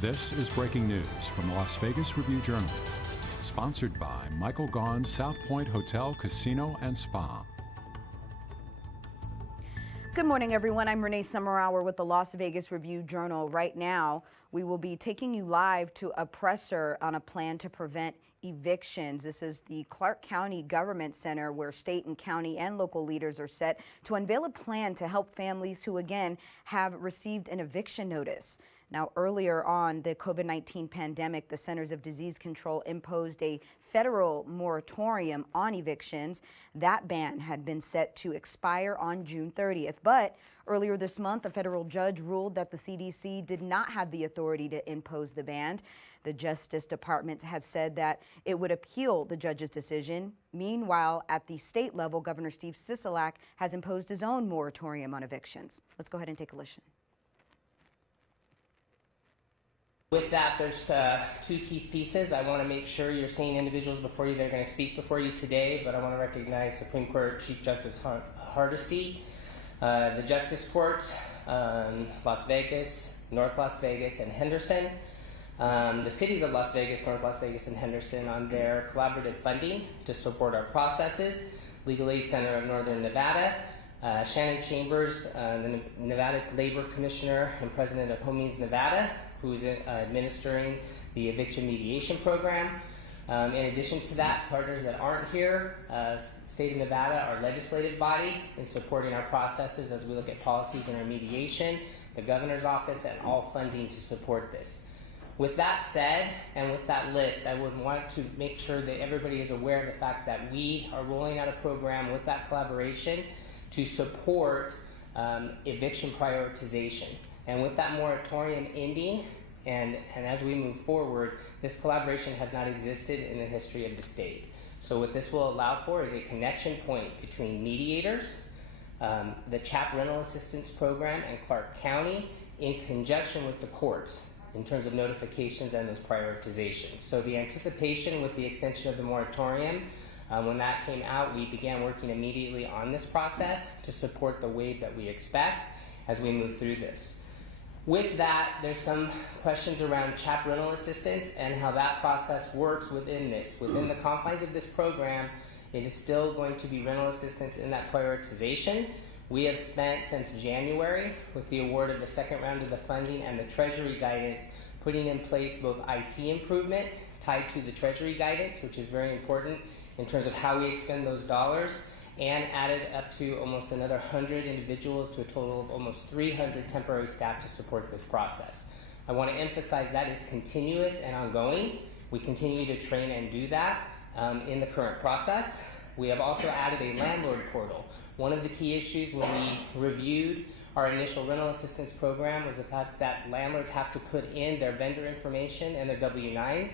This is breaking news from the Las Vegas Review-Journal, sponsored by Michael Gaughan's South Point Hotel, Casino, and Spa. Good morning, everyone. I'm Renee Summerhour with the Las Vegas Review-Journal. Right now, we will be taking you live to a presser on a plan to prevent evictions. This is the Clark County Government Center, where state and county and local leaders are set to unveil a plan to help families who, again, have received an eviction notice. Now, earlier on the COVID-19 pandemic, the Centers of Disease Control imposed a federal moratorium on evictions. That ban had been set to expire on June 30th. But earlier this month, a federal judge ruled that the CDC did not have the authority to impose the ban. The Justice Department has said that it would appeal the judge's decision. Meanwhile, at the state level, Governor Steve Sisolak has imposed his own moratorium on evictions. Let's go ahead and take a listen. With that, there's two key pieces. I want to make sure you're seeing individuals before you that are going to speak before you today, but I want to recognize Supreme Court Chief Justice Hardesty, the Justice Courts, Las Vegas, North Las Vegas, and Henderson, the cities of Las Vegas, North Las Vegas, and Henderson on their collaborative funding to support our processes, Legal Aid Center of Northern Nevada, Shannon Chambers, the Nevada Labor Commissioner and President of Home Means Nevada, who is administering the Eviction Mediation Program. In addition to that, partners that aren't here, State of Nevada, our legislative body, in supporting our processes as we look at policies in our mediation, the Governor's Office, and all funding to support this. With that said, and with that list, I would want to make sure that everybody is aware of the fact that we are rolling out a program with that collaboration to support eviction prioritization. And with that moratorium ending, and as we move forward, this collaboration has not existed in the history of the state. So what this will allow for is a connection point between mediators, the CHAP Rental Assistance Program, and Clark County in conjunction with the courts in terms of notifications and those prioritizations. So the anticipation with the extension of the moratorium, when that came out, we began working immediately on this process to support the wave that we expect as we move through this. With that, there's some questions around CHAP rental assistance and how that process works within this. Within the confines of this program, it is still going to be rental assistance in that prioritization. We have spent since January, with the award of the second round of the funding and the Treasury guidance, putting in place both IT improvements tied to the Treasury guidance, which is very important in terms of how we expend those dollars, and added up to almost another 100 individuals to a total of almost 300 temporary staff to support this process. I want to emphasize that is continuous and ongoing. We continue to train and do that in the current process. We have also added a landlord portal. One of the key issues when we reviewed our initial rental assistance program was the fact that landlords have to put in their vendor information and their W-9s.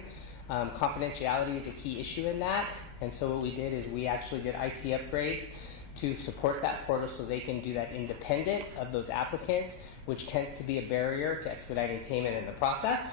Confidentiality is a key issue in that. And so what we did is we actually did IT upgrades to support that portal so they can do that independent of those applicants, which tends to be a barrier to expediting payment in the process.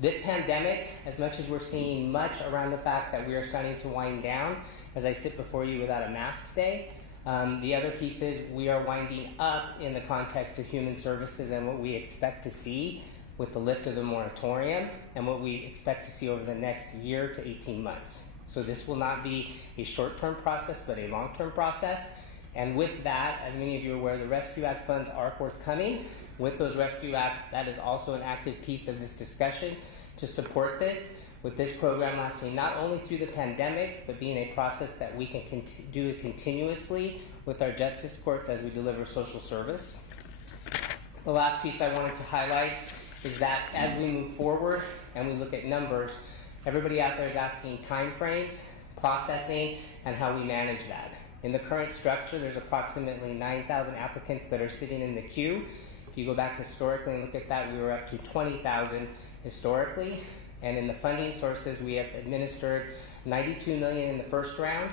This pandemic, as much as we're seeing much around the fact that we are starting to wind down, as I sit before you without a mask today, the other piece is we are winding up in the context of human services and what we expect to see with the lift of the moratorium and what we expect to see over the next year to 18 months. So this will not be a short-term process, but a long-term process. And with that, as many of you are aware, the Rescue Act funds are forthcoming. With those Rescue Acts, that is also an active piece of this discussion to support this, with this program lasting not only through the pandemic, but being a process that we can do it continuously with our justice courts as we deliver social service. The last piece I wanted to highlight is that as we move forward and we look at numbers, everybody out there is asking time frames, processing, and how we manage that. In the current structure, there's approximately 9,000 applicants that are sitting in the queue. If you go back historically and look at that, we were up to 20,000 historically. And in the funding sources, we have administered $92 million in the first round.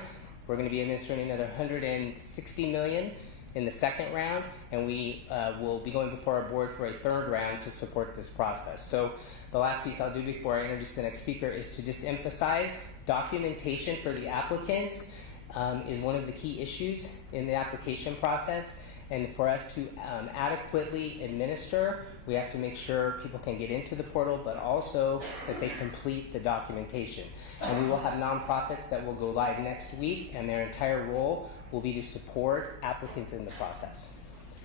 We're going to be administering another $160 million in the second round, and we will be going before our board for a third round to support this process. So the last piece I'll do before I introduce the next speaker is to just emphasize documentation for the applicants is one of the key issues in the application process. And for us to adequately administer, we have to make sure people can get into the portal, but also that they complete the documentation. And we will have nonprofits that will go live next week, and their entire role will be to support applicants in the process.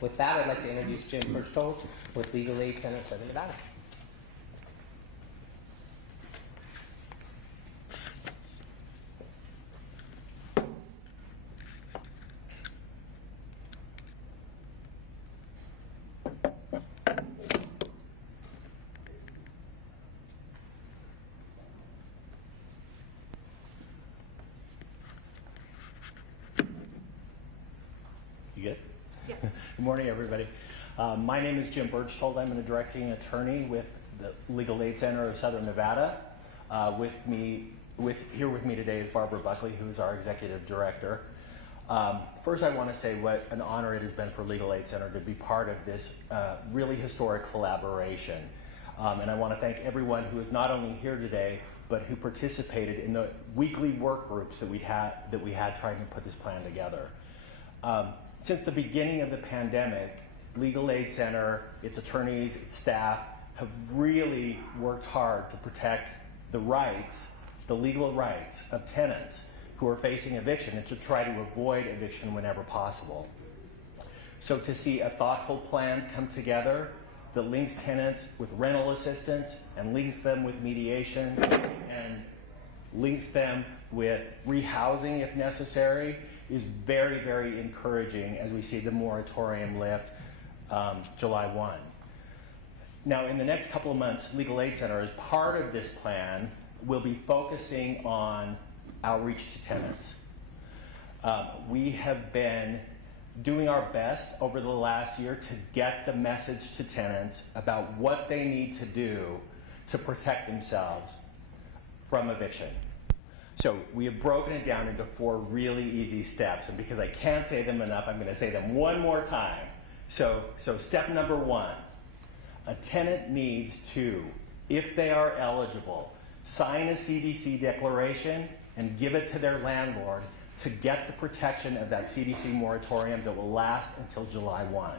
With that, I'd like to introduce Jim Berchtold with Legal Aid Center of Southern Nevada. You good? Yeah. Good morning, everybody. My name is Jim Berchtold. I'm a directing attorney with the Legal Aid Center of Southern Nevada. Here with me today is Barbara Buckley, who's our executive director. First, I want to say what an honor it has been for Legal Aid Center to be part of this really historic collaboration. And I want to thank everyone who is not only here today, but who participated in the weekly work groups that we had trying to put this plan together. Since the beginning of the pandemic, Legal Aid Center, its attorneys, its staff have really worked hard to protect the rights, the legal rights of tenants who are facing eviction and to try to avoid eviction whenever possible. So to see a thoughtful plan come together that links tenants with rental assistance and links them with mediation and links them with rehousing if necessary is very, very encouraging as we see the moratorium lift July 1. Now, in the next couple of months, Legal Aid Center, as part of this plan, will be focusing on outreach to tenants. We have been doing our best over the last year to get the message to tenants about what they need to do to protect themselves from eviction. So we have broken it down into 4 really easy steps, and because I can't say them enough, I'm going to say them one more time. So step number 1, a tenant needs to, if they are eligible, sign a CDC declaration and give it to their landlord to get the protection of that CDC moratorium that will last until July 1.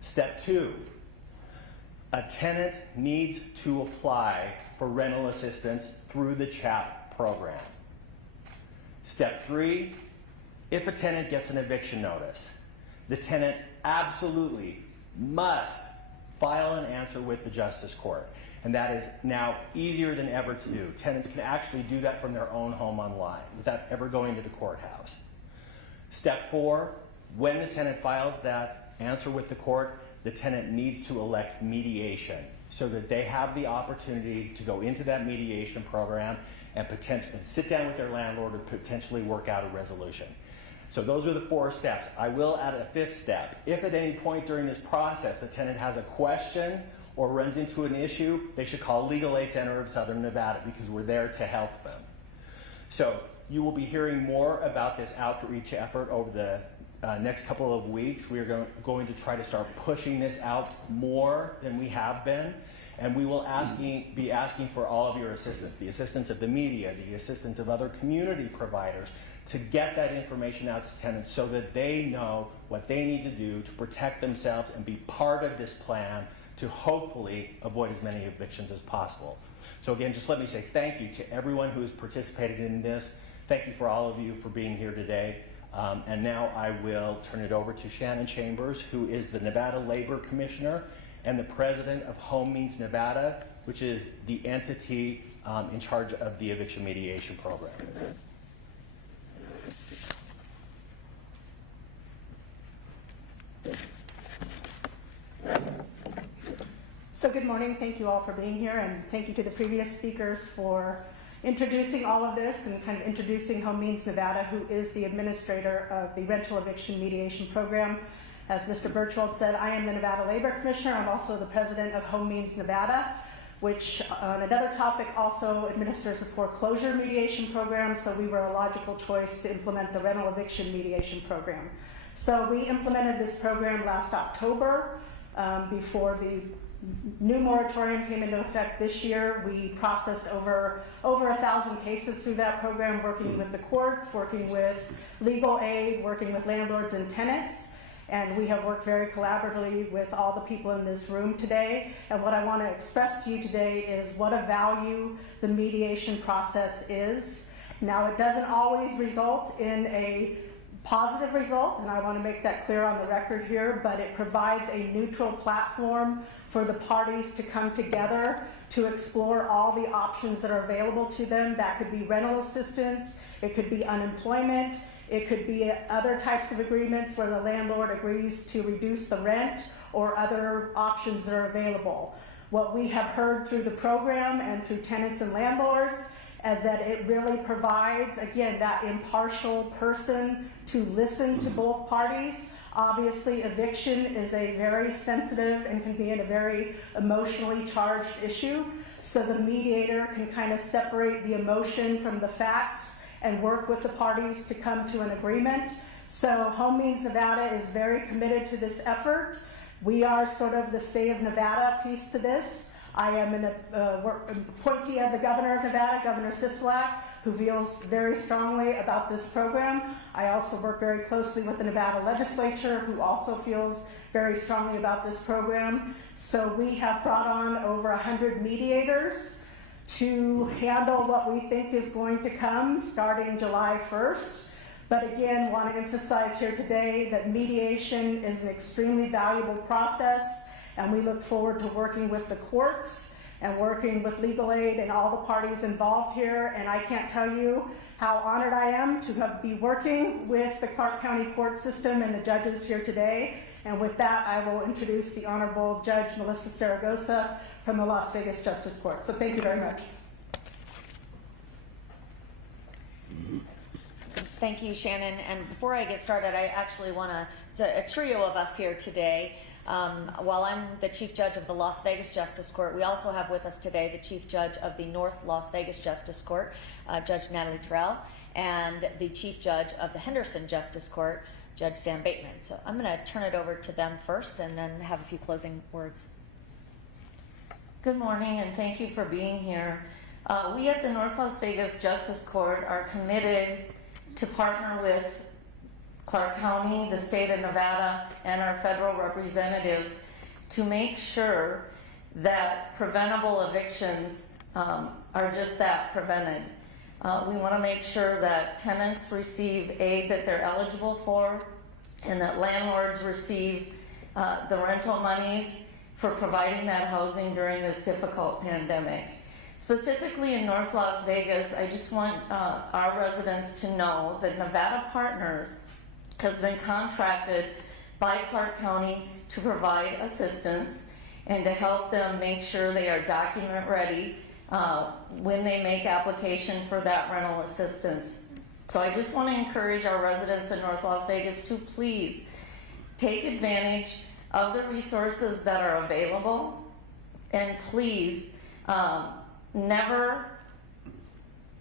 Step 2, a tenant needs to apply for rental assistance through the CHAP program. Step 3, if a tenant gets an eviction notice, the tenant absolutely must file an answer with the Justice Court. And that is now easier than ever to do. Tenants can actually do that from their own home online without ever going to the courthouse. Step 4, when the tenant files that answer with the court, the tenant needs to elect mediation so that they have the opportunity to go into that mediation program and sit down with their landlord and potentially work out a resolution. So those are the 4 steps. I will add a 5th step. If at any point during this process the tenant has a question or runs into an issue, they should call Legal Aid Center of Southern Nevada because we're there to help them. So you will be hearing more about this outreach effort over the next couple of weeks. We are going to try to start pushing this out more than we have been. And we will be asking for all of your assistance, the assistance of the media, the assistance of other community providers, to get that information out to tenants so that they know what they need to do to protect themselves and be part of this plan to hopefully avoid as many evictions as possible. So again, just let me say thank you to everyone who has participated in this. Thank you for all of you for being here today. And now I will turn it over to Shannon Chambers, who is the Nevada Labor Commissioner and the president of Home Means Nevada, which is the entity in charge of the eviction mediation program. So good morning. Thank you all for being here, and thank you to the previous speakers for introducing all of this and kind of introducing Home Means Nevada, who is the administrator of the rental eviction mediation program. As Mr. Berchtold said, I am the Nevada Labor Commissioner. I'm also the president of Home Means Nevada, which on another topic also administers a foreclosure mediation program, so we were a logical choice to implement the rental eviction mediation program. So we implemented this program last October before the new moratorium came into effect this year. We processed over 1,000 cases through that program, working with the courts, working with legal aid, working with landlords and tenants. and we have worked very collaboratively with all the people in this room today. And what I want to express to you today is what a value the mediation process is. Now, it doesn't always result in a positive result, and I want to make that clear on the record here, but it provides a neutral platform for the parties to come together to explore all the options that are available to them. That could be rental assistance, it could be unemployment, it could be other types of agreements where the landlord agrees to reduce the rent or other options that are available. What we have heard through the program and through tenants and landlords is that it really provides, again, that impartial person to listen to both parties. Obviously, eviction is a very sensitive and can be a very emotionally charged issue. So the mediator can kind of separate the emotion from the facts and work with the parties to come to an agreement. So Home Means Nevada is very committed to this effort. We are sort of the state of Nevada piece to this. I am an appointee of the governor of Nevada, Governor Sisolak, who feels very strongly about this program. I also work very closely with the Nevada legislature, who also feels very strongly about this program. So we have brought on over 100 mediators to handle what we think is going to come starting July 1st. But again, want to emphasize here today that mediation is an extremely valuable process, and we look forward to working with the courts and working with legal aid and all the parties involved here. And I can't tell you how honored I am to be working with the Clark County court system and the judges here today. And with that, I will introduce the Honorable Judge Melissa Saragosa from the Las Vegas Justice Court. So thank you very much. Thank you, Shannon. And before I get started, I actually want to, it's a trio of us here today. While I'm the Chief Judge of the Las Vegas Justice Court, we also have with us today the Chief Judge of the North Las Vegas Justice Court, Judge Natalie Terrell, and the Chief Judge of the Henderson Justice Court, Judge Sam Bateman. So I'm going to turn it over to them first and then have a few closing words. Good morning, and thank you for being here. We at the North Las Vegas Justice Court are committed to partner with Clark County, the state of Nevada, and our federal representatives to make sure that preventable evictions are just that, prevented. We want to make sure that tenants receive aid that they're eligible for, and that landlords receive the rental monies for providing that housing during this difficult pandemic. Specifically in North Las Vegas, I just want our residents to know that Nevada Partners has been contracted by Clark County to provide assistance and to help them make sure they are document ready when they make application for that rental assistance. So I just want to encourage our residents in North Las Vegas to please take advantage of the resources that are available, and please never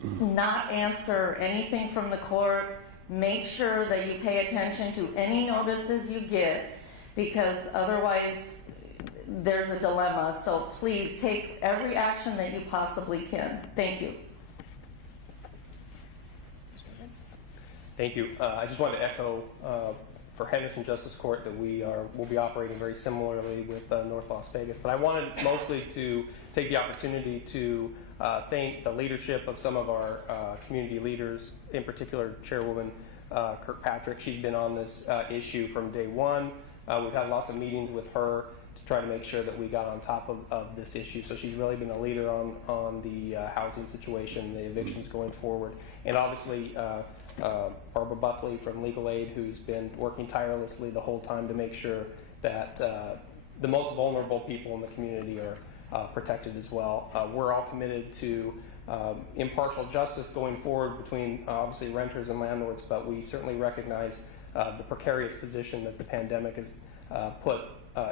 not answer anything from the court. Make sure that you pay attention to any notices you get, because otherwise there's a dilemma. So please take every action that you possibly can. Thank you. Thank you. I just wanted to echo for Henderson Justice Court that we'll be operating very similarly with North Las Vegas. But I wanted mostly to take the opportunity to thank the leadership of some of our community leaders, in particular Chairwoman Kirkpatrick. She's been on this issue from day one. We've had lots of meetings with her to try to make sure that we got on top of this issue. So she's really been a leader on the housing situation, the evictions going forward. And obviously Barbara Buckley from Legal Aid, who's been working tirelessly the whole time to make sure that the most vulnerable people in the community are protected as well. We're all committed to impartial justice going forward between obviously renters and landlords, but we certainly recognize the precarious position that the pandemic has put,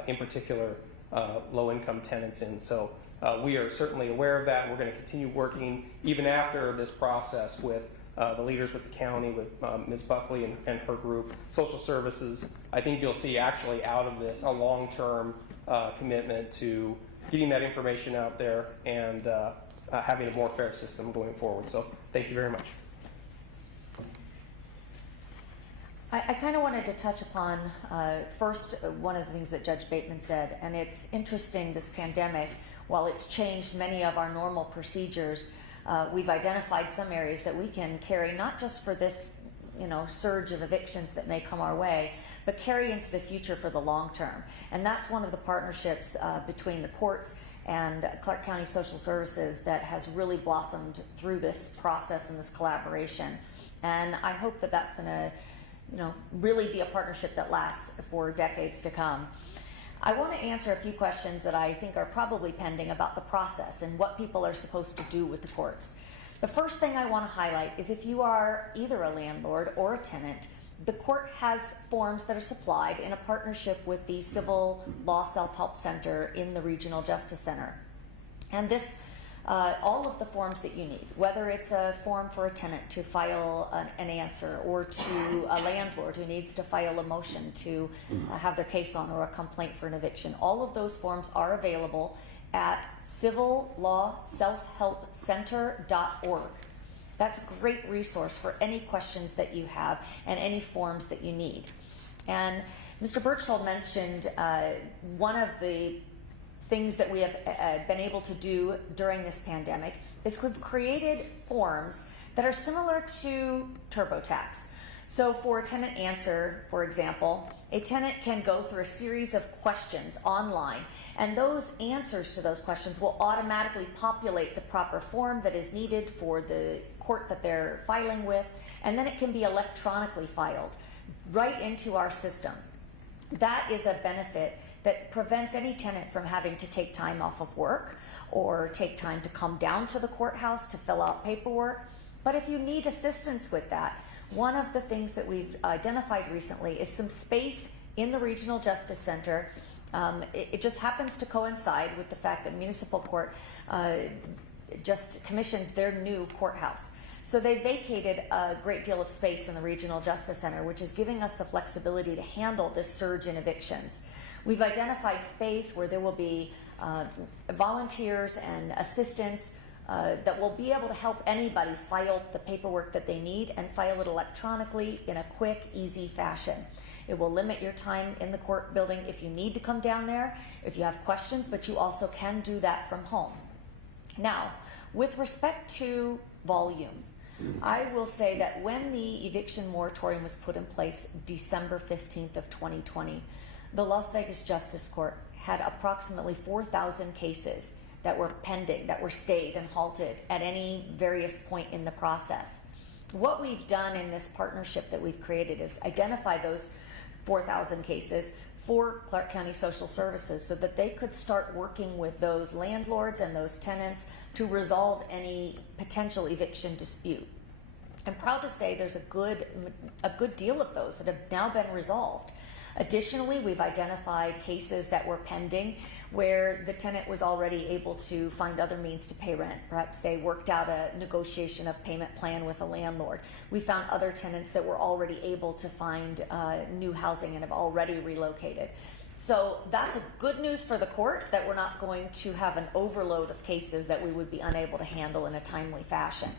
in particular, low-income tenants in. So we are certainly aware of that. We're going to continue working even after this process with the leaders with the county, with Ms. Buckley and her group, social services. I think you'll see actually out of this a long-term commitment to getting that information out there and having a more fair system going forward. So thank you very much. I kind of wanted to touch upon first one of the things that Judge Bateman said, and it's interesting, this pandemic, while it's changed many of our normal procedures, we've identified some areas that we can carry, not just for this surge of evictions that may come our way, but carry into the future for the long term. And that's one of the partnerships between the courts and Clark County Social Services that has really blossomed through this process and this collaboration. And I hope that that's going to really be a partnership that lasts for decades to come. I want to answer a few questions that I think are probably pending about the process and what people are supposed to do with the courts. The first thing I want to highlight is if you are either a landlord or a tenant, the court has forms that are supplied in a partnership with the Civil Law Self-Help Center in the Regional Justice Center. And this all of the forms that you need, whether it's a form for a tenant to file an answer, or to a landlord who needs to file a motion to have their case on, or a complaint for an eviction, all of those forms are available at civillawselfhelpcenter.org. That's a great resource for any questions that you have and any forms that you need. And Mr. Berchtold mentioned one of the things that we have been able to do during this pandemic is we've created forms that are similar to TurboTax. So for a tenant answer, for example, a tenant can go through a series of questions online, and those answers to those questions will automatically populate the proper form that is needed for the court that they're filing with, and then it can be electronically filed right into our system. That is a benefit that prevents any tenant from having to take time off of work or take time to come down to the courthouse to fill out paperwork. But if you need assistance with that, one of the things that we've identified recently is some space in the Regional Justice Center. It just happens to coincide with the fact that Municipal Court just commissioned their new courthouse. So they vacated a great deal of space in the Regional Justice Center, which is giving us the flexibility to handle this surge in evictions. We've identified space where there will be volunteers and assistants that will be able to help anybody file the paperwork that they need and file it electronically in a quick, easy fashion. It will limit your time in the court building if you need to come down there, if you have questions, but you also can do that from home. Now, with respect to volume, I will say that when the eviction moratorium was put in place December 15th of 2020, the Las Vegas Justice Court had approximately 4,000 cases that were pending, that were stayed and halted at any various point in the process. What we've done in this partnership that we've created is identify those 4,000 cases for Clark County Social Services so that they could start working with those landlords and those tenants to resolve any potential eviction dispute. I'm proud to say there's a good deal of those that have now been resolved. Additionally, we've identified cases that were pending where the tenant was already able to find other means to pay rent. Perhaps they worked out a negotiation of payment plan with a landlord. We found other tenants that were already able to find new housing and have already relocated. So that's a good news for the court, that we're not going to have an overload of cases that we would be unable to handle in a timely fashion.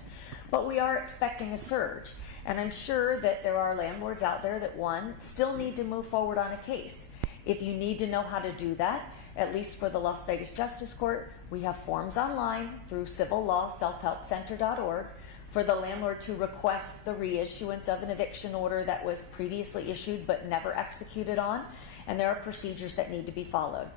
But we are expecting a surge. And I'm sure that there are landlords out there that, one, still need to move forward on a case. If you need to know how to do that, at least for the Las Vegas Justice Court, we have forms online through civillawselfhelpcenter.org for the landlord to request the reissuance of an eviction order that was previously issued but never executed on, and there are procedures that need to be followed.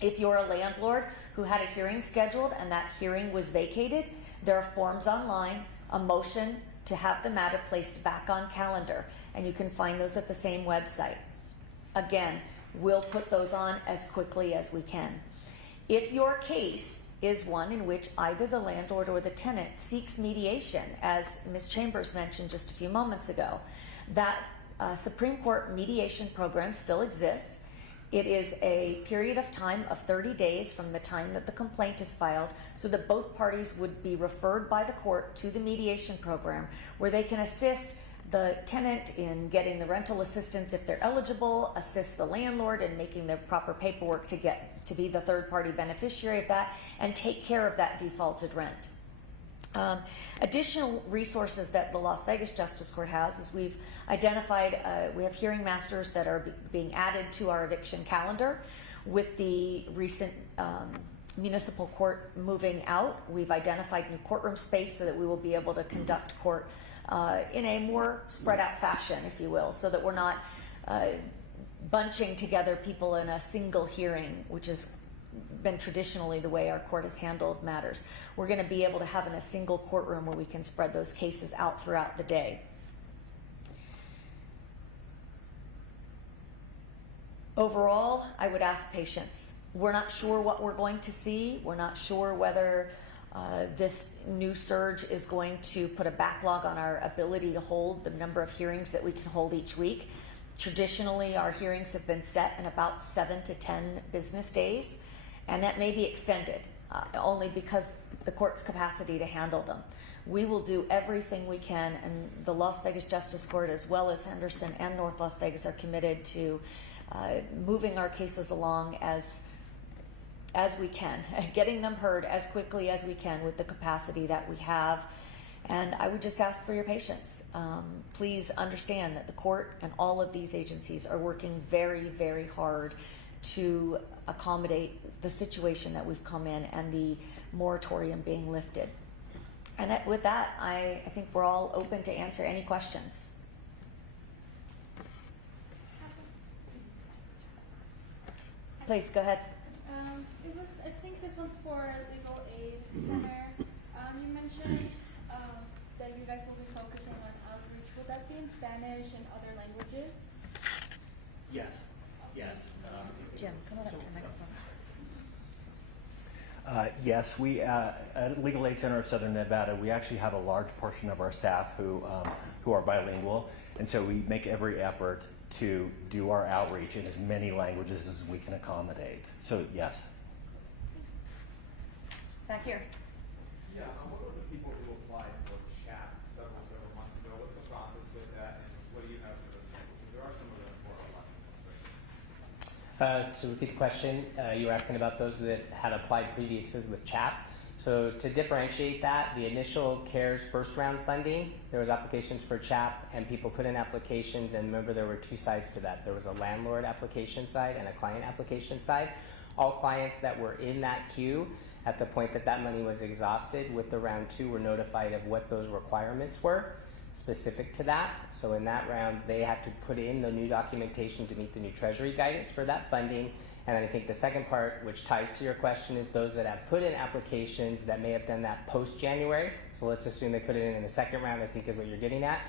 If you're a landlord who had a hearing scheduled and that hearing was vacated, there are forms online, a motion to have the matter placed back on calendar, and you can find those at the same website. Again, we'll put those on as quickly as we can. If your case is one in which either the landlord or the tenant seeks mediation, as Ms. Chambers mentioned just a few moments ago, that Supreme Court mediation program still exists. It is a period of time of 30 days from the time that the complaint is filed, so that both parties would be referred by the court to the mediation program, where they can assist the tenant in getting the rental assistance if they're eligible, assist the landlord in making the proper paperwork to get to be the third party beneficiary of that, and take care of that defaulted rent. Additional resources that the Las Vegas Justice Court has is we've identified, we have hearing masters that are being added to our eviction calendar. With the recent municipal court moving out, we've identified new courtroom space so that we will be able to conduct court in a more spread out fashion, if you will, so that we're not bunching together people in a single hearing, which has been traditionally the way our court has handled matters. We're going to be able to have in a single courtroom where we can spread those cases out throughout the day. Overall, I would ask patience. We're not sure what we're going to see. We're not sure whether this new surge is going to put a backlog on our ability to hold the number of hearings that we can hold each week. Traditionally, our hearings have been set in about 7 to 10 business days, and that may be extended only because the court's capacity to handle them. We will do everything we can, and the Las Vegas Justice Court, as well as Henderson and North Las Vegas, are committed to moving our cases along as we can, getting them heard as quickly as we can with the capacity that we have. And I would just ask for your patience. Please understand that the court and all of these agencies are working very, very hard to accommodate the situation that we've come in and the moratorium being lifted. And with that, I think we're all open to answer any questions. Please, go ahead. I think this one's for Legal Aid Center. You mentioned that you guys will be focusing on outreach. Will that be in Spanish and other languages? Yes. Yes. Jim, come on up to the microphone. Yes, we at Legal Aid Center of Southern Nevada, we actually have a large portion of our staff who are bilingual, and so we make every effort to do our outreach in as many languages as we can accommodate. So yes. Back here. Yeah, what were the people who applied for CHAP several months ago? What's the process with that, and what do you have for those people? Because there are some of them who are elected. To repeat the question, you were asking about those that had applied previously with CHAP. So to differentiate that, the initial CARES first round funding, there was applications for CHAP and people put in applications, and remember there were two sides to that. There was a landlord application side and a client application side. All clients that were in that queue at the point that that money was exhausted with the round 2 were notified of what those requirements were specific to that. So in that round, they had to put in the new documentation to meet the new Treasury guidance for that funding. And I think the second part, which ties to your question, is those that have put in applications that may have done that post-January. So let's assume they put it in the second round, I think is what you're getting at.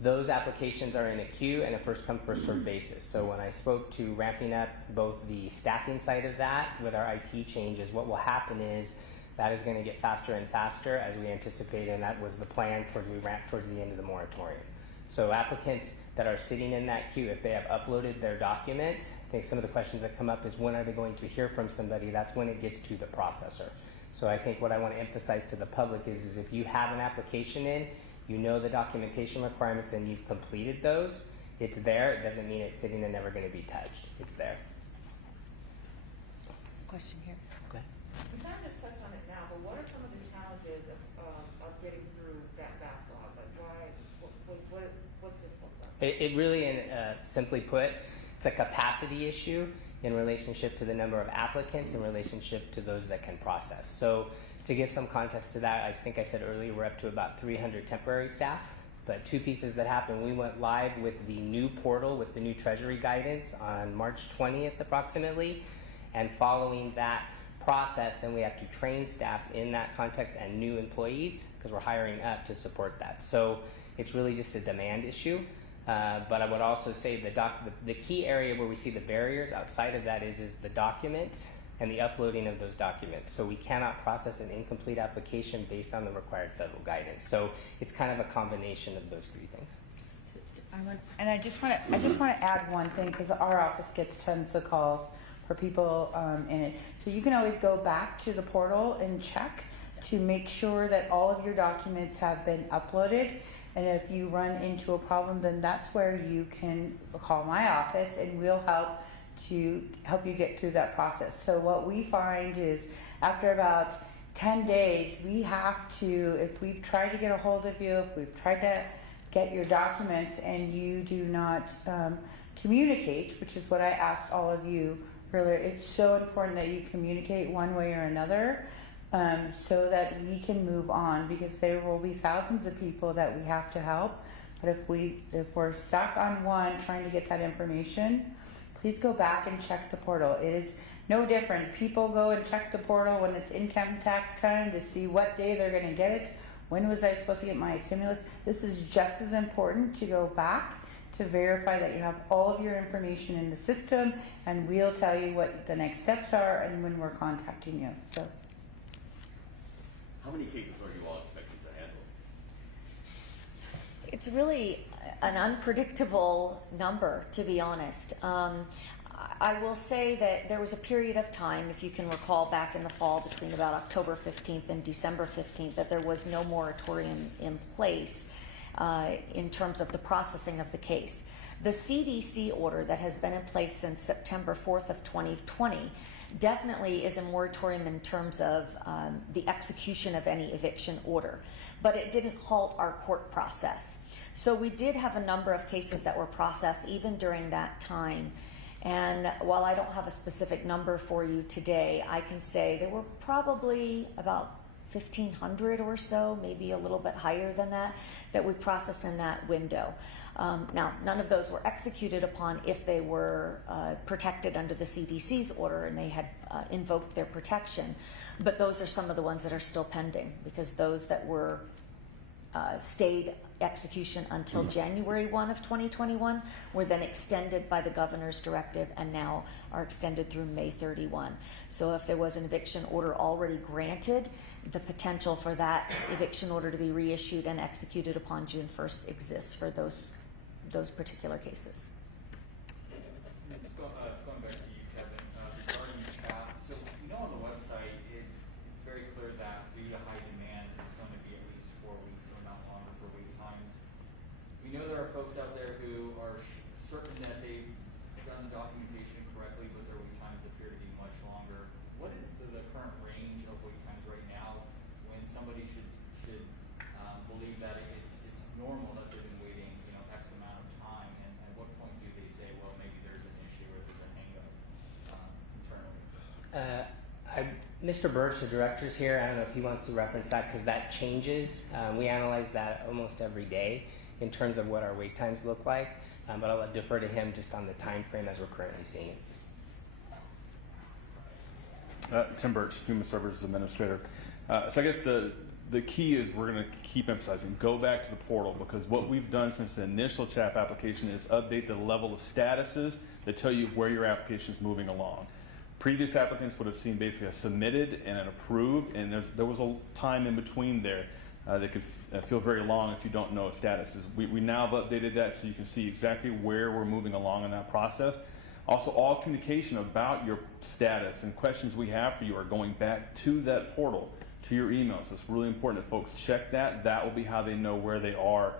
Those applications are in a queue and a first come, first served basis. So when I spoke to ramping up both the staffing side of that with our IT changes, what will happen is that is going to get faster and faster as we anticipate, and that was the plan towards we ramp towards the end of the moratorium. So applicants that are sitting in that queue, if they have uploaded their documents, I think some of the questions that come up is when are they going to hear from somebody? That's when it gets to the processor. So I think what I want to emphasize to the public is if you have an application in, you know the documentation requirements and you've completed those, it's there. It doesn't mean it's sitting and never going to be touched. It's there. There's a question here. Okay. We kind of just touched on it now, but what are some of the challenges of getting through that backlog? Like what's this look like? It really, simply put, it's a capacity issue in relationship to the number of applicants, in relationship to those that can process. So to give some context to that, I think I said earlier we're up to about 300 temporary staff, but two pieces that happened. We went live with the new portal with the new Treasury guidance on March 20th approximately, and following that process, then we have to train staff in that context and new employees because we're hiring up to support that. So it's really just a demand issue. But I would also say the key area where we see the barriers outside of that is the documents and the uploading of those documents. So we cannot process an incomplete application based on the required federal guidance. So it's kind of a combination of those three things. I just want to add one thing, because our office gets tons of calls for people in it. So you can always go back to the portal and check to make sure that all of your documents have been uploaded. And if you run into a problem, then that's where you can call my office and we'll help you get through that process. So what we find is after about 10 days, we have to, if we've tried to get a hold of you, if we've tried to get your documents and you do not communicate, which is what I asked all of you earlier, it's so important that you communicate one way or another so that we can move on, because there will be thousands of people that we have to help. But if we're stuck on one trying to get that information, please go back and check the portal. It is no different. People go and check the portal when it's income tax time to see what day they're going to get it. When was I supposed to get my stimulus? This is just as important to go back to verify that you have all of your information in the system, and we'll tell you what the next steps are and when we're contacting you. So, how many cases are you all expecting to handle? It's really an unpredictable number, to be honest. I will say that there was a period of time, if you can recall back in the fall, between about October 15th and December 15th, that there was no moratorium in place in terms of the processing of the case. The CDC order that has been in place since September 4th of 2020 definitely is a moratorium in terms of the execution of any eviction order, but it didn't halt our court process. So we did have a number of cases that were processed even during that time. And while I don't have a specific number for you today, I can say there were probably about 1,500 or so, maybe a little bit higher than that we processed in that window. Now, none of those were executed upon if they were protected under the CDC's order and they had invoked their protection. But those are some of the ones that are still pending, because those that were stayed execution until January 1 of 2021 were then extended by the governor's directive and now are extended through May 31. So if there was an eviction order already granted, the potential for that eviction order to be reissued and executed upon June 1st exists for those particular cases. Just going back to you, Kevin, regarding CHAP, so you know on the website it's very clear that due to high demand it's going to be at least 4 weeks or not longer for wait times. We know there are folks out there who are certain that they've done the documentation correctly, but their wait times appear to be much longer. What is the current range of wait times right now when somebody should believe that it's normal that they've been waiting X amount of time, and at what point do they say, well, maybe there's an issue or there's a hang-up internally? Mr. Birch, the director's here. I don't know if he wants to reference that, because that changes. We analyze that almost every day in terms of what our wait times look like, but I'll defer to him just on the time frame as we're currently seeing it. Tim Birch, Human Services Administrator. So I guess the key is we're going to keep emphasizing, go back to the portal, because what we've done since the initial CHAP application is update the level of statuses that tell you where your application is moving along. Previous applicants would have seen basically a submitted and an approved, and there was a time in between there that could feel very long if you don't know statuses. We now have updated that so you can see exactly where we're moving along in that process. Also, all communication about your status and questions we have for you are going back to that portal, to your email. So it's really important that folks check that. That will be how they know where they are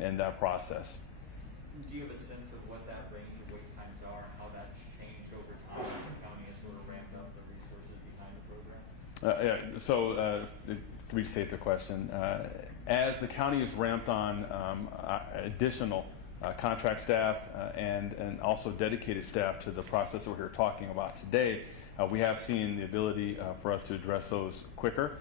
in that process. Do you have a sense of what that range of wait times are and how that's changed over time as the county has sort of ramped up the resources behind the program? To restate the question, as the county has ramped on additional contract staff and also dedicated staff to the process that we're here talking about today, we have seen the ability for us to address those quicker.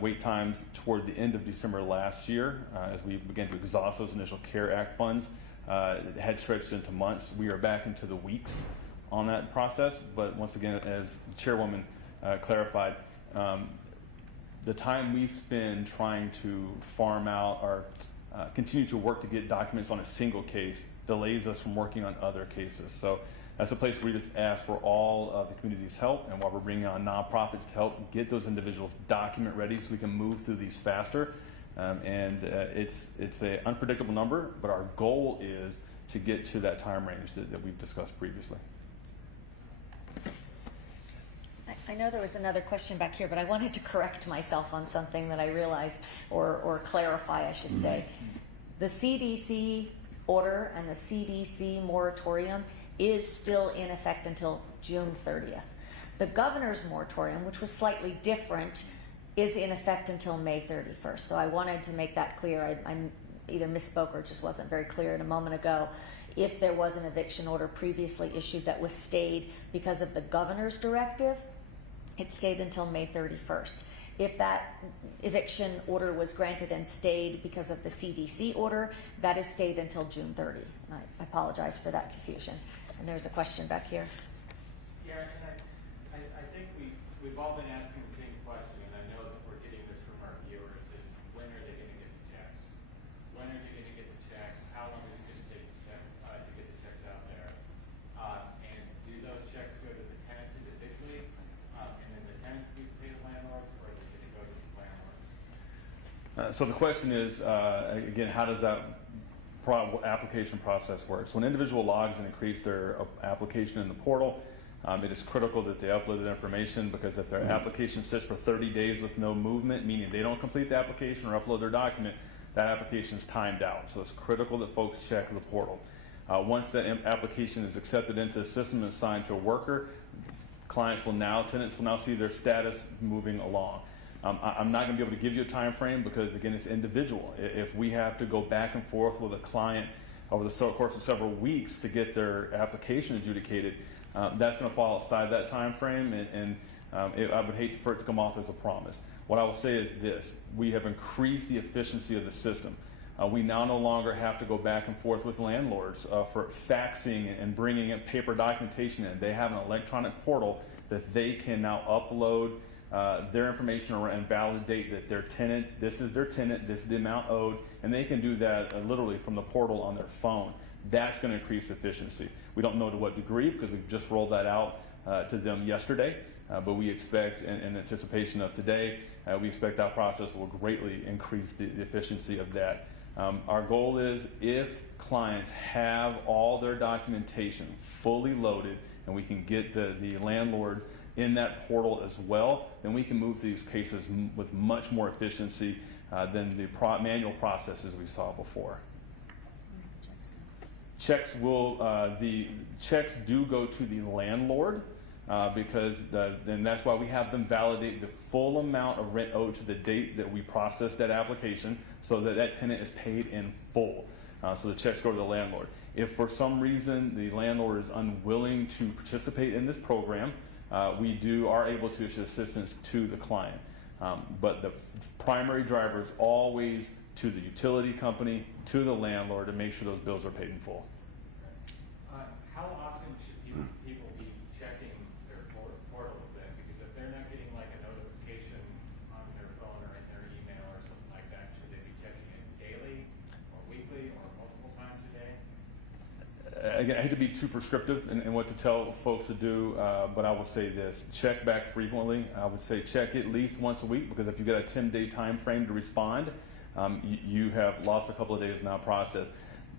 Wait times toward the end of December last year, as we began to exhaust those initial CARE Act funds, had stretched into months. We are back into the weeks on that process, but once again, as the Chairwoman clarified, the time we spend trying to farm out or continue to work to get documents on a single case delays us from working on other cases. So that's a place where we just ask for all of the community's help, and while we're bringing on nonprofits to help get those individuals document ready so we can move through these faster. It's an unpredictable number, but our goal is to get to that time range that we've discussed previously. I know there was another question back here, but I wanted to correct myself on something that I realized, or clarify, I should say. The CDC order and the CDC moratorium is still in effect until June 30th. The governor's moratorium, which was slightly different, is in effect until May 31st. So I wanted to make that clear. I either misspoke or just wasn't very clear a moment ago. If there was an eviction order previously issued that was stayed because of the governor's directive, it stayed until May 31st. If that eviction order was granted and stayed because of the CDC order, that is stayed until June 30. And I apologize for that confusion. And there's a question back here. Yeah, and I think we've all been asking the same question, and I know that we're getting this from our viewers, is when are they going to get the checks? When are they going to get the checks? How long is it going to take to get the checks out there? And do those checks go to the tenants individually, and then the tenants need to pay the landlords, or are they going to go to the landlords? So the question is, again, how does that application process work? So when an individual logs and creates their application in the portal, it is critical that they upload the information, because if their application sits for 30 days with no movement, meaning they don't complete the application or upload their document, that application is timed out. So it's critical that folks check the portal. Once that application is accepted into the system and assigned to a worker, tenants will now see their status moving along. I'm not going to be able to give you a time frame because, again, it's individual. If we have to go back and forth with a client over the course of several weeks to get their application adjudicated, that's going to fall outside that time frame, and I would hate for it to come off as a promise. What I will say is this: we have increased the efficiency of the system. We now no longer have to go back and forth with landlords for faxing and bringing in paper documentation in. They have an electronic portal that they can now upload their information and validate that their tenant, this is the amount owed, and they can do that literally from the portal on their phone. That's going to increase efficiency. We don't know to what degree because we've just rolled that out to them yesterday, but we expect, in anticipation of today, we expect that process will greatly increase the efficiency of that. Our goal is, if clients have all their documentation fully loaded and we can get the landlord in that portal as well, then we can move these cases with much more efficiency than the manual processes we saw before. Checks the checks do go to the landlord because then that's why we have them validate the full amount of rent owed to the date that we process that application, so that that tenant is paid in full. So the checks go to the landlord. If for some reason the landlord is unwilling to participate in this program, we are able to issue assistance to the client. But the primary driver is always to the utility company, to the landlord, to make sure those bills are paid in full. How often should people be checking their portals then? Because if they're not getting like a notification on their phone or in their email or something like that, should they be checking it daily or weekly or multiple times a day? Again, I hate to be too prescriptive in what to tell folks to do, but I will say this: check back frequently. I would say check at least once a week, because if you've got a 10-day time frame to respond, you have lost a couple of days in that process.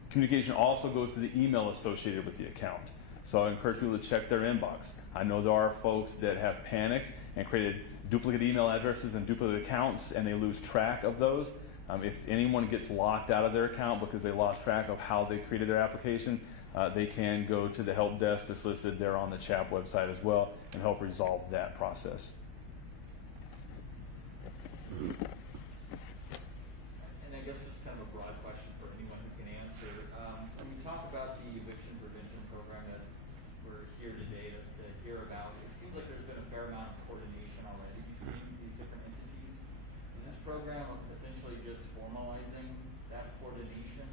Communication also goes to the email associated with the account. So I encourage people to check their inbox. I know there are folks that have panicked and created duplicate email addresses and duplicate accounts, and they lose track of those. If anyone gets locked out of their account because they lost track of how they created their application, they can go to the help desk that's listed there on the CHAP website as well and help resolve that process. And I guess just kind of a broad question for anyone who can answer. When we talk about the eviction prevention program that we're here today to hear about, it seems like there's been a fair amount of coordination already between these different entities. Is this program essentially just formalizing that coordination?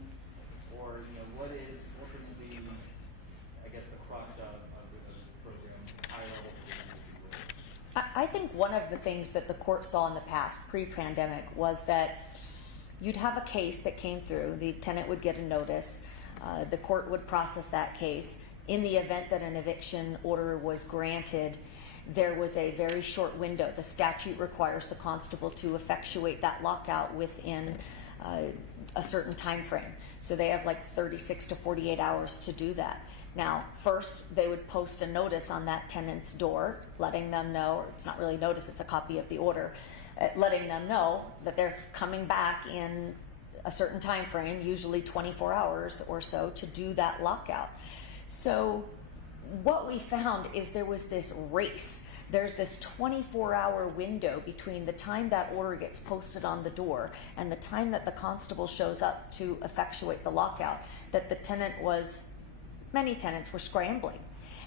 Or, what is ultimately, I guess, the crux of this program, high level? I think one of the things that the court saw in the past, pre-pandemic, was that you'd have a case that came through, the tenant would get a notice, the court would process that case. In the event that an eviction order was granted, there was a very short window. The statute requires the constable to effectuate that lockout within a certain time frame. So they have like 36 to 48 hours to do that. Now, first, they would post a notice on that tenant's door, letting them know, or it's not really notice, it's a copy of the order, letting them know that they're coming back in a certain time frame, usually 24 hours or so, to do that lockout. So what we found is there was this race there's this 24-hour window between the time that order gets posted on the door and the time that the constable shows up to effectuate the lockout, that the tenant was, many tenants were scrambling.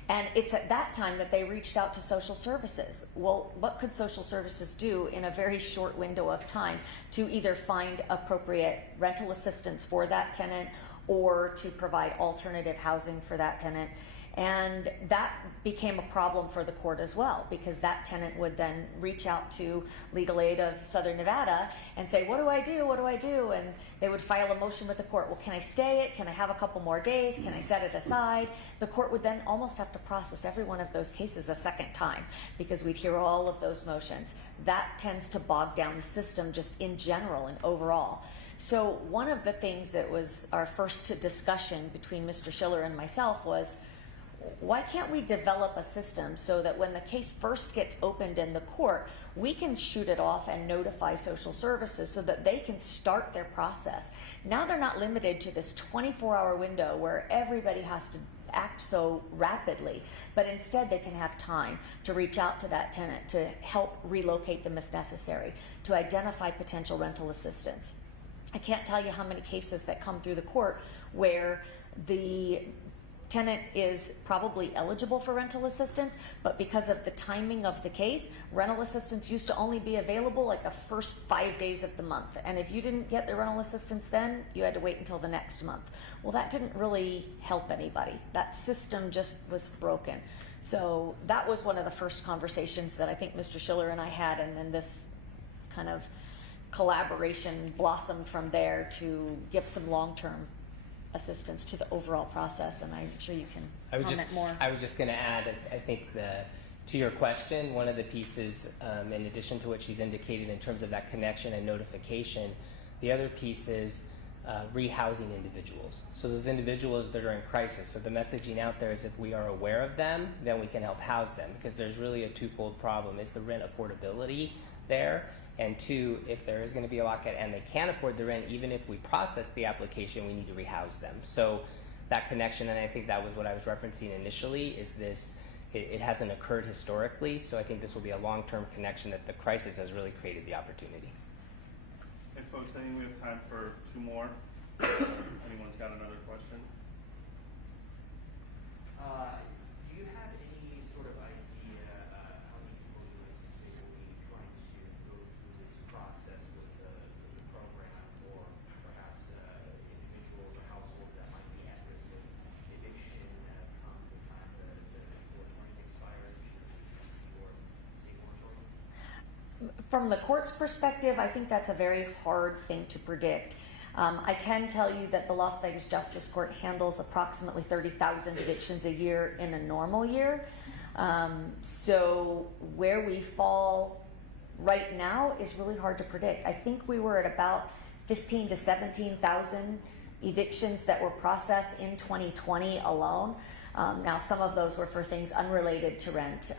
And it's at that time that they reached out to social services. Well, what could social services do in a very short window of time to either find appropriate rental assistance for that tenant or to provide alternative housing for that tenant? And that became a problem for the court as well, because that tenant would then reach out to Legal Aid of Southern Nevada and say, what do I do? What do I do? And they would file a motion with the court. Well, can I stay it? Can I have a couple more days? Can I set it aside? The court would then almost have to process every one of those cases a second time, because we'd hear all of those motions. That tends to bog down the system just in general and overall. So one of the things that was our first discussion between Mr. Schiller and myself was, why can't we develop a system so that when the case first gets opened in the court, we can shoot it off and notify social services so that they can start their process? Now they're not limited to this 24-hour window where everybody has to act so rapidly, but instead they can have time to reach out to that tenant, to help relocate them if necessary, to identify potential rental assistance. I can't tell you how many cases that come through the court where the tenant is probably eligible for rental assistance, but because of the timing of the case, rental assistance used to only be available like the first 5 days of the month. And if you didn't get the rental assistance then, you had to wait until the next month. Well, that didn't really help anybody. That system just was broken. So that was one of the first conversations that I think Mr. Schiller and I had, and then this kind of collaboration blossomed from there to give some long-term assistance to the overall process, and I'm sure you can comment more. I was just going to add, I think to your question, one of the pieces, in addition to what she's indicated in terms of that connection and notification, the other piece is rehousing individuals. So those individuals that are in crisis, so the messaging out there is if we are aware of them, then we can help house them, because there's really a twofold problem. Is the rent affordability there? And two, if there is going to be a lockout and they can't afford the rent, even if we process the application, we need to rehouse them. So that connection, and I think that was what I was referencing initially, is this, it hasn't occurred historically, so I think this will be a long-term connection that the crisis has really created the opportunity. Hey folks, I think we have time for two more. Anyone's got another question? Do you have any sort of idea how many people you anticipate will be trying to go through this process with the program, or perhaps individuals or households that might be at risk of eviction come the time the moratorium expires, or state moratorium? From the court's perspective, I think that's a very hard thing to predict. I can tell you that the Las Vegas Justice Court handles approximately 30,000 evictions a year in a normal year. So where we fall right now is really hard to predict. I think we were at about 15 to 17,000 evictions that were processed in 2020 alone. Now some of those were for things unrelated to rent,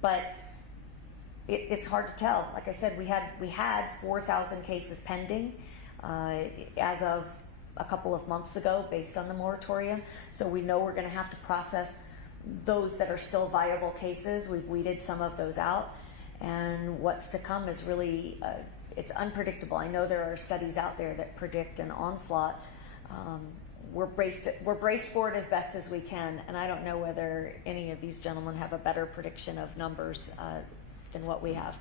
but it's hard to tell. Like I said, we had 4,000 cases pending as of a couple of months ago based on the moratorium. So we know we're going to have to process those that are still viable cases. We've weeded some of those out, and what's to come is really it's unpredictable. I know there are studies out there that predict an onslaught. We're braced for it as best as we can, and I don't know whether any of these gentlemen have a better prediction of numbers than what we have.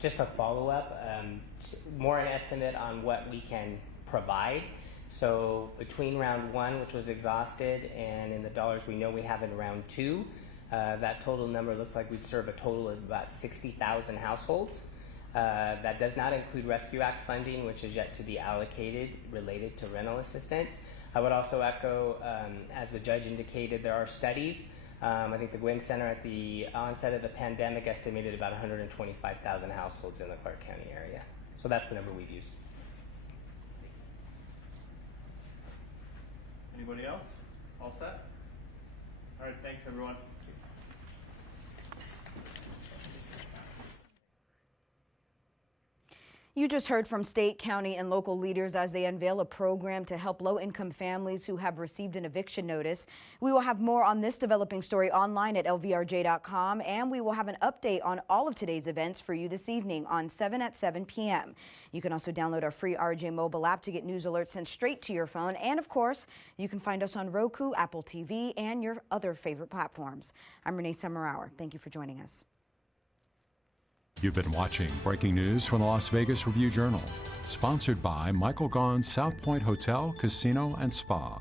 Just a follow-up, more an estimate on what we can provide. So between round one, which was exhausted, and in the dollars we know we have in round two, that total number looks like we'd serve a total of about 60,000 households. That does not include Rescue Act funding, which is yet to be allocated related to rental assistance. I would also echo, as the judge indicated, there are studies. I think the Gwynn Center at the onset of the pandemic estimated about 125,000 households in the Clark County area. So that's the number we've used. Anybody else? All set? All right, thanks everyone. You just heard from state, county, and local leaders as they unveil a program to help low-income families who have received an eviction notice. We will have more on this developing story online at lvrj.com, and we will have an update on all of today's events for you this evening on 7 p.m. You can also download our free RJ mobile app to get news alerts sent straight to your phone. And of course, you can find us on Roku, Apple TV, and your other favorite platforms. I'm Renee Summerhour. Thank you for joining us. You've been watching breaking news from the Las Vegas Review-Journal, sponsored by Michael Gaughan's South Point Hotel, Casino, and Spa.